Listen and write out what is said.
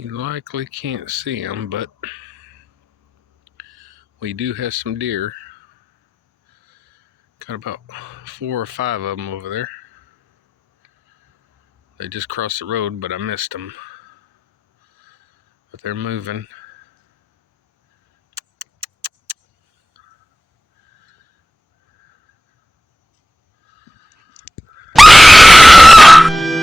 You likely can't see them, but we do have some deer. Got about 4 or 5 of them over there. They just crossed the road, but I missed them. But they're moving.